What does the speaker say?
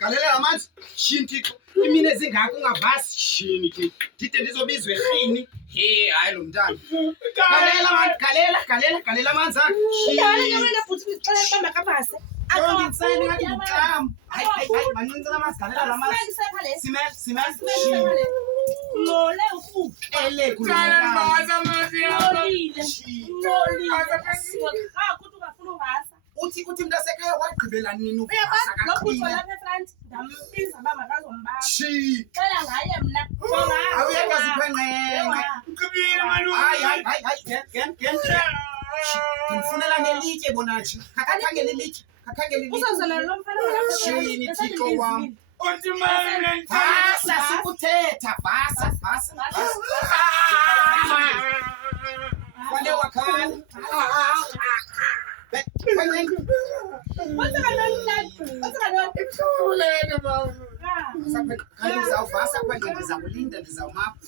Galela amanzi shinti imini ezingaka ungavasi shini ke ngide ndizobizwa erhini he hayi lo mntana galela amanzi akhe hayi mancinci amanzi galela la manzi simel uthi mntu asekhaya wagqibela nini uvasa kakhulu ndimfunela nelitye bonatshi akakhangela ilitye shini thixo wam vasa sikuthetha vasa wale wakhala Uzawuvasa kwanje ndizawulinda ndizawumapha